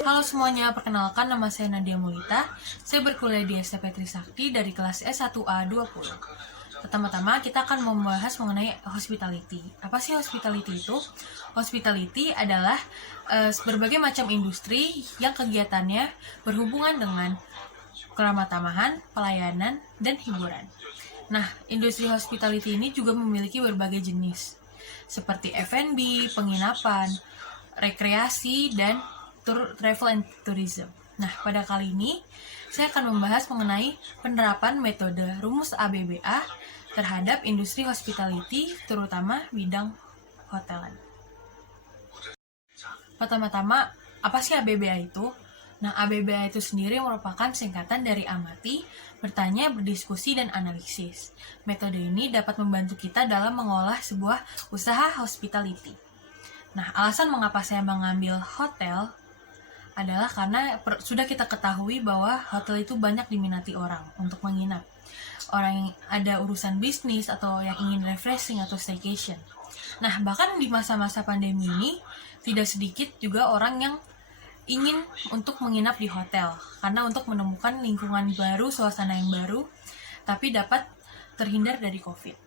Halo semuanya, perkenalkan nama saya Nadia Mulita. Saya berkuliah di SMP Trisakti dari kelas S1A20. Pertama-tama kita akan membahas mengenai hospitality. Apa sih hospitality itu? Hospitality adalah berbagai macam industri yang kegiatannya berhubungan dengan keramah tamahan, pelayanan, dan hiburan. Nah, industri hospitality ini juga memiliki berbagai jenis, seperti F&B, penginapan, rekreasi, dan travel and tourism. Nah, pada kali ini saya akan membahas mengenai penerapan metode rumus ABBA terhadap industri hospitality, terutama bidang hotelan. Pertama-tama, apa sih ABBA itu? Nah, ABBA itu sendiri merupakan singkatan dari amati, bertanya, berdiskusi, dan analisis. Metode ini dapat membantu kita dalam mengolah sebuah usaha hospitality. Nah, alasan mengapa saya mengambil hotel adalah karena sudah kita ketahui bahwa hotel itu banyak diminati orang untuk menginap. Orang yang ada urusan bisnis atau yang ingin refreshing atau staycation. Nah, bahkan di masa-masa pandemi ini, tidak sedikit juga orang yang ingin untuk menginap di hotel. Karena untuk menemukan lingkungan baru, suasana yang baru, tapi dapat terhindar dari COVID.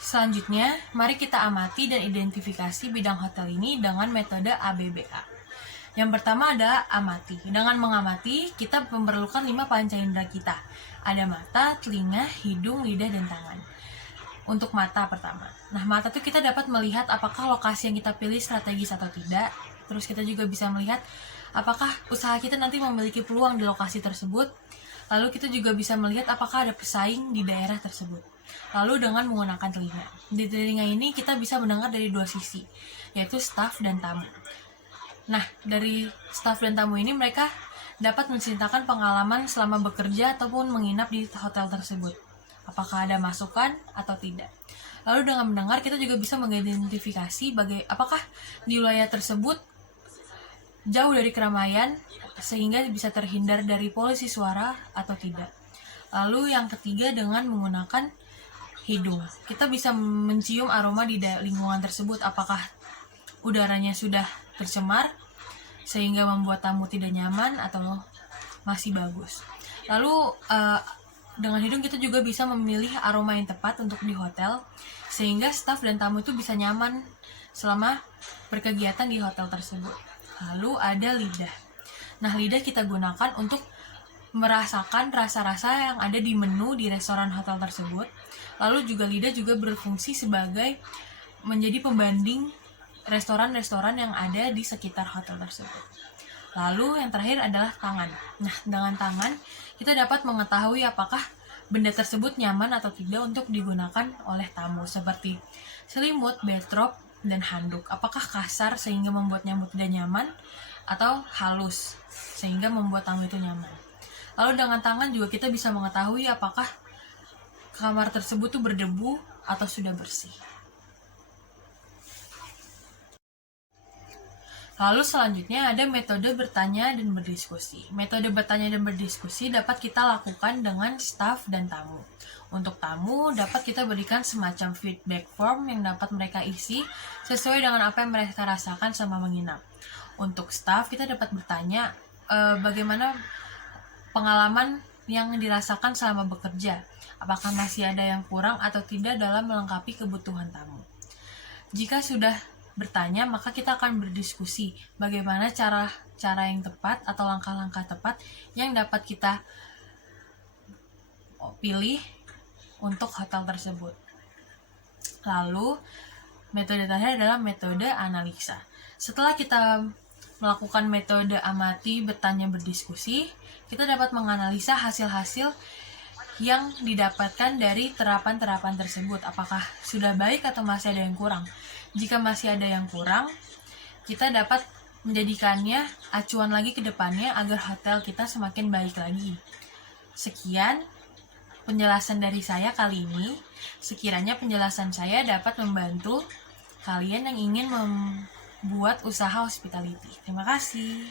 Selanjutnya, mari kita amati dan identifikasi bidang hotel ini dengan metode ABBA. Yang pertama adalah amati. Dengan mengamati, kita memerlukan 5 panca indera kita. Ada mata, telinga, hidung, lidah, dan tangan. Untuk mata pertama. Nah, mata itu kita dapat melihat apakah lokasi yang kita pilih strategis atau tidak. Terus kita juga bisa melihat apakah usaha kita nanti memiliki peluang di lokasi tersebut. Lalu kita juga bisa melihat apakah ada pesaing di daerah tersebut. Lalu dengan menggunakan telinga. Di telinga ini kita bisa mendengar dari 2 sisi, yaitu staf dan tamu. Nah, dari staf dan tamu ini mereka dapat menceritakan pengalaman selama bekerja ataupun menginap di hotel tersebut. Apakah ada masukan atau tidak. Lalu dengan mendengar kita juga bisa mengidentifikasi apakah di wilayah tersebut jauh dari keramaian sehingga bisa terhindar dari polusi suara atau tidak. Lalu yang ketiga dengan menggunakan hidung. Kita bisa mencium aroma di lingkungan tersebut, apakah udaranya sudah tercemar sehingga membuat tamu tidak nyaman atau masih bagus. Lalu dengan hidung kita juga bisa memilih aroma yang tepat untuk di hotel sehingga staf dan tamu itu bisa nyaman selama berkegiatan di hotel tersebut. Lalu ada lidah. Nah, lidah kita gunakan untuk merasakan rasa-rasa yang ada di menu di restoran hotel tersebut. Lalu juga lidah juga berfungsi sebagai menjadi pembanding restoran-restoran yang ada di sekitar hotel tersebut. Lalu yang terakhir adalah tangan. Nah, dengan tangan kita dapat mengetahui apakah benda tersebut nyaman atau tidak untuk digunakan oleh tamu, seperti selimut, backdrop, dan handuk. Apakah kasar sehingga membuat tamu tidak nyaman atau halus sehingga membuat tamu itu nyaman. Lalu dengan tangan juga kita bisa mengetahui apakah kamar tersebut tuh berdebu atau sudah bersih. Lalu selanjutnya ada metode bertanya dan berdiskusi. Metode bertanya dan berdiskusi dapat kita lakukan dengan staf dan tamu. Untuk tamu dapat kita berikan semacam feedback form yang dapat mereka isi sesuai dengan apa yang mereka rasakan selama menginap. Untuk staf kita dapat bertanya bagaimana pengalaman yang dirasakan selama bekerja. Apakah masih ada yang kurang atau tidak dalam melengkapi kebutuhan tamu. Jika sudah bertanya, maka kita akan berdiskusi bagaimana cara yang tepat atau langkah-langkah tepat yang dapat kita pilih untuk hotel tersebut. Lalu, metode terakhir adalah metode analisa. Setelah kita melakukan metode amati, bertanya, berdiskusi, kita dapat menganalisa hasil-hasil yang didapatkan dari terapan-terapan tersebut. Apakah sudah baik atau masih ada yang kurang? Jika masih ada yang kurang, kita dapat menjadikannya acuan lagi ke depannya agar hotel kita semakin baik lagi. Sekian penjelasan dari saya kali ini. Sekiranya penjelasan saya dapat membantu kalian yang ingin membuat usaha hospitality. Terima kasih.